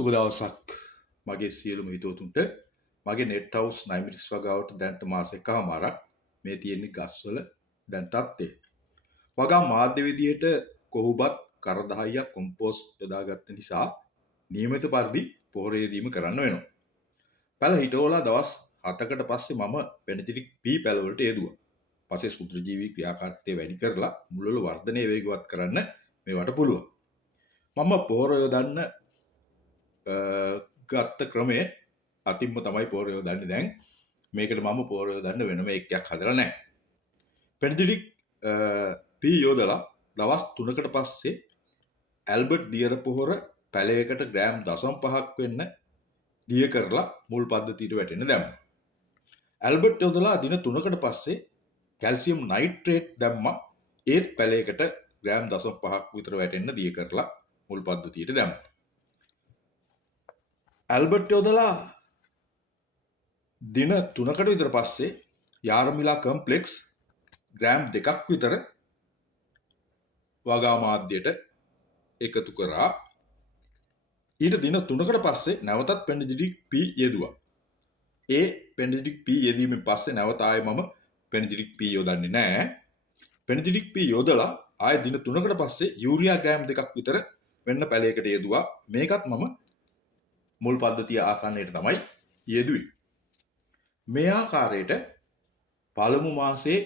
සුබ දවසක් මගේ සියලුම හිතවතුන්ට. මගේ නෙට් හවුස් 9 මිනිස් වගාවට දැන්ට මාස එකමාරක් මේ තියෙන්නේ ගස්වල දැන් තත්ත්වය. වගා මාධ්‍ය විදියට කොහොබත් කර 10ක් කොම්පෝස්ට් යොදාගත්ත නිසා නියමිත පරිදි පොහොර යෙදීම කරන්න වෙනවා. පැල හිටවලා දවස් 7කට පස්සේ මම පෙනතිරික් පී පැලවලට යෙදුවා. පස්සේ සුත්‍රජීවී ක්‍රියාකාරීත්වය වැඩි කරලා මුල්වල වර්ධනය වේගවත් කරන්න මේවට පුළුවන්. මම පොහොර යොදන්න ගත්ත ක්‍රමය අතින්ම තමයි පොහොර යොදන්නේ දැන්. මේකට මම පොහොර යොදන්න වෙනම එකක් හදලා නැහැ. පෙනතිරික් පී යොදලා දවස් 3කට පස්සේ ඇල්බර්ට් දියර පොහොර පැලයකට ග්‍රෑම් 0.5ක් වෙන්න දිය කරලා මුල් පද්ධතියට වැටෙන්න දැම්මා. ඇල්බර්ට් යොදලා දින 3කට පස්සේ කැල්සියම් නයිට්‍රේට් දැම්මා. ඒත් පැලයකට ග්‍රෑම් 0.5ක් විතර වැටෙන්න දිය කරලා මුල් පද්ධතියට දැම්මා. ඇල්බර්ට් යොදලා දින 3කට විතර පස්සේ යාරමිලා කම්ප්ලෙක්ස් ග්‍රෑම් 2ක් විතර වගා මාධ්‍යයට එකතු කරා. ඊට දින 3කට පස්සේ නැවතත් පෙනතිරික් පී යෙදුවා. ඒ පෙනතිරික් පී යෙදීමෙන් පස්සේ නැවත ආයේ මම පෙනතිරික් පී යොදන්නේ නැහැ. පෙනතිරික් පී යොදලා ආයේ දින 3කට පස්සේ යූරියා ග්‍රෑම් 2ක් විතර වෙන්න පැලයකට යෙදුවා. මේකත් මම මුල් පද්ධතිය ආසන්නයට තමයි යෙදුවේ. මේ ආකාරයට පළමු මාසේ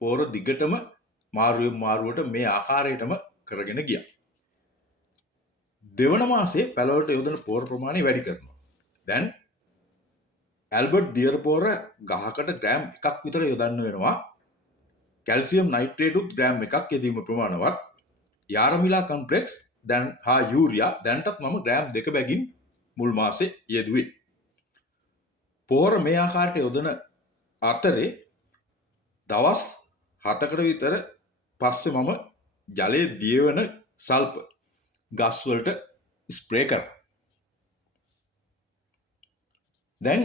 පොහොර දිගටම මාරුවෙන් මාරුවට මේ ආකාරයටම කරගෙන ගියා. දෙවන මාසේ පැලවලට යොදන පොහොර ප්‍රමාණය වැඩි කරනවා. දැන් ඇල්බර්ට් දියර පොහොර ගහකට ග්‍රෑම් 1ක් විතර යොදන්න වෙනවා. කැල්සියම් නයිට්‍රේට් උත් ග්‍රෑම් 1ක් යෙදීම ප්‍රමාණවත්. යාරමිලා කම්ප්ලෙක්ස් දැන් හා යූරියා දැන්ටත් මම ග්‍රෑම් 2 බැගින් මුල් මාසේ යෙදුවේ. පොහොර මේ ආකාරයට යොදන අතරේ දවස් 7කට විතර පස්සේ මම ජලයේ දියවන සල්ප ගස් වලට ස්ප්‍රේ කරා. දැන්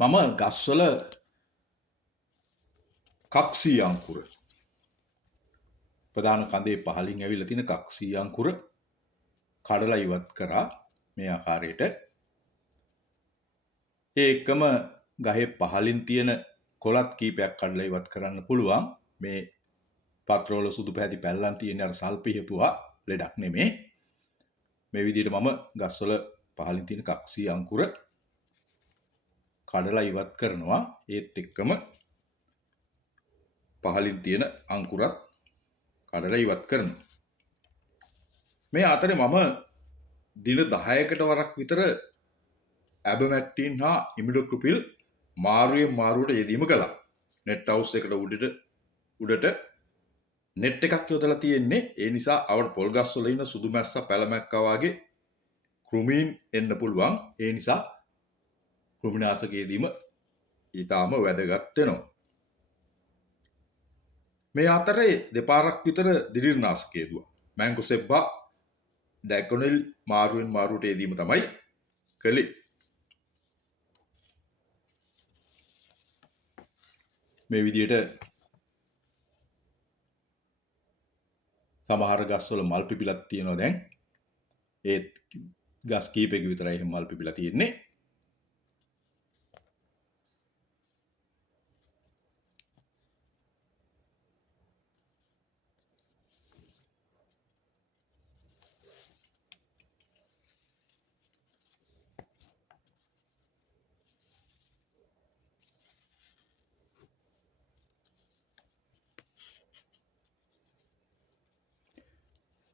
මම ගස්වල කක්ෂී අංකුර ප්‍රධාන කඳේ පහලින් ඇවිල්ලා තියෙන කක්ෂී අංකුර කඩලා ඉවත් කරා මේ ආකාරයට. ඒකම ගහේ පහලින් තියෙන කොළත් කීපයක් කඩලා ඉවත් කරන්න පුළුවන්. මේ පත්‍රවල සුදු පැහැති පැල්ලම් තියෙන අර සල්පිහපුවා ලෙඩක් නෙමේ. මේ විදිහට මම ගස්වල පහලින් තියෙන කක්ෂී අංකුර කඩලා ඉවත් කරනවා. ඒත් එක්කම පහලින් තියෙන අංකුරත් කඩලා ඉවත් කරනවා. මේ අතරේ මම දින 10කට වරක් විතර ඇබමැක්ටින් හා ඉමිඩොක්ලොපිල් මාරුවෙන් මාරුවට යෙදීම කළා. නෙට් හවුස් එකට උඩට නෙට් එකක් යොදලා තියෙන්නේ. ඒ නිසා අවට පොල් ගස් වල ඉන්න සුදු මැස්සා පැලමැක්කා වගේ කෘමීන් එන්න පුළුවන්. ඒ නිසා කෘමිනාශක යෙදීම ඊටාම වැදගත් වෙනවා. මේ අතරේ දෙපාරක් විතර දිලිර්නාශක යෙදුවා. මැංගොසෙබ්බා ඩැගොනල් මාරුවෙන් මාරුවට යෙදීම තමයි කළේ. මේ විදිහට සමහර ගස්වල මල් පිපිලක් තියෙනවා දැන්. ඒත් ගස් කීපයක විතරයි එහෙම මල් පිපිලා තියෙන්නේ.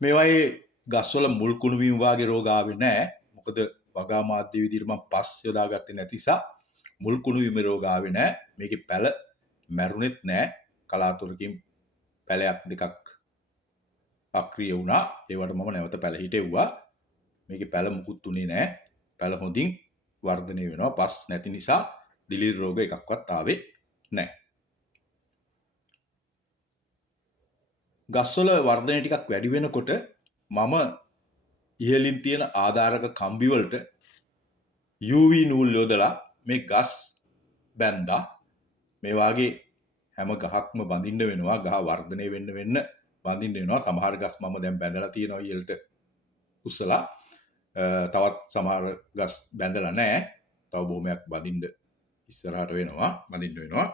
මේවායේ ගස්වල මුල් කුණුවීම වාගේ රෝග ආවේ නැහැ. මොකද වගා මාධ්‍ය විදිහට මම පස් යොදාගත්තේ නැති නිසා මුල් කුණුවීම රෝග ආවේ නැහැ. මේකේ පැල මැරුණෙත් නැහැ. කලාතුරකින් පැලයක් දෙකක් අක්‍රිය වුණා. ඒවට මම නැවත පැල හිටෙව්වා. මේකේ පැල මුකුත් උනේ නැහැ. පැල හොඳින් වර්ධනය වෙනවා. පස් නැති නිසා දිලිර් රෝග එකක්වත් ආවේ නැහැ. ගස්වල වර්ධනය ටිකක් වැඩි වෙනකොට මම ඉහළින් තියෙන ආධාරක කම්බි වලට UV නූල් යොදලා මේ ගස් බැන්දා. මේ වාගේ හැම ගහක්ම බඳින්න වෙනවා. ගහ වර්ධනය වෙන්න බඳින්න වෙනවා. සමහර ගස් මම දැන් බැඳලා තියෙනවා ඉහළට උස්සලා. තවත් සමහර ගස් බැඳලා නැහැ. තව බොහොමයක් බඳින්න ඉස්සරහට වෙනවා. බඳින්න වෙනවා.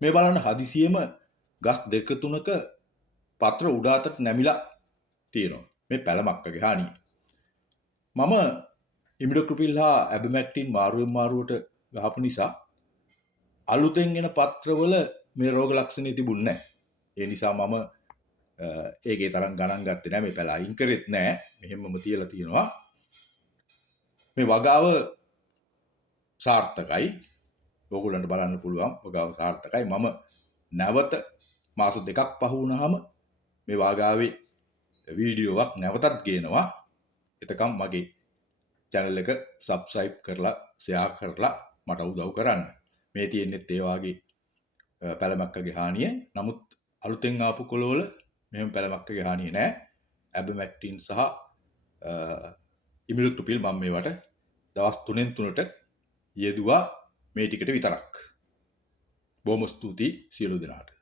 මේ බලන්න හදිසියෙම ගස් දෙක තුනක පත්‍ර උඩ අතට නැමිලා තියෙනවා. මේ පැලමක්කගේ හානිය. මම ඉමිඩක්ලෝප්‍රිඩ් හා ඇබමැක්ටින් මාරුවෙන් මාරුවට ගහපු නිසා අලුතෙන් එන පත්‍රවල මේ රෝග ලක්ෂණ තිබුණේ නැහැ. ඒ නිසා මම ඒකේ තරම් ගණන් ගත්තේ නැහැ. මේ පැල අයින් කරෙත් නැහැ. මෙහෙමම තියලා තියෙනවා. මේ වගාව සාර්ථකයි. ඕගොල්ලන්ට බලන්න පුළුවන් වගාව සාර්ථකයි. මම නැවත මාස 2ක් පහ වුණාම මේ වගාවේ වීඩියෝවක් නැවතත් ගේනවා. එතකම් මගේ channel එක subscribe කරලා share කරලා මට උදව් කරන්න. මේ තියෙන්නේ ඒ වාගේ පැලමක්කගේ හානිය. නමුත් අලුතෙන් ආපු කොළවල මෙහෙම පැලමක්කගේ හානිය නැහැ. ඇබමැක්ටින් සහ ඉමිඩක්ලෝප්‍රිඩ් මම මේවට දවස් 3න් 3ට යෙදුවා මේ ටිකට විතරක්. බොහොම ස්තුතියි සියලු දෙනාට.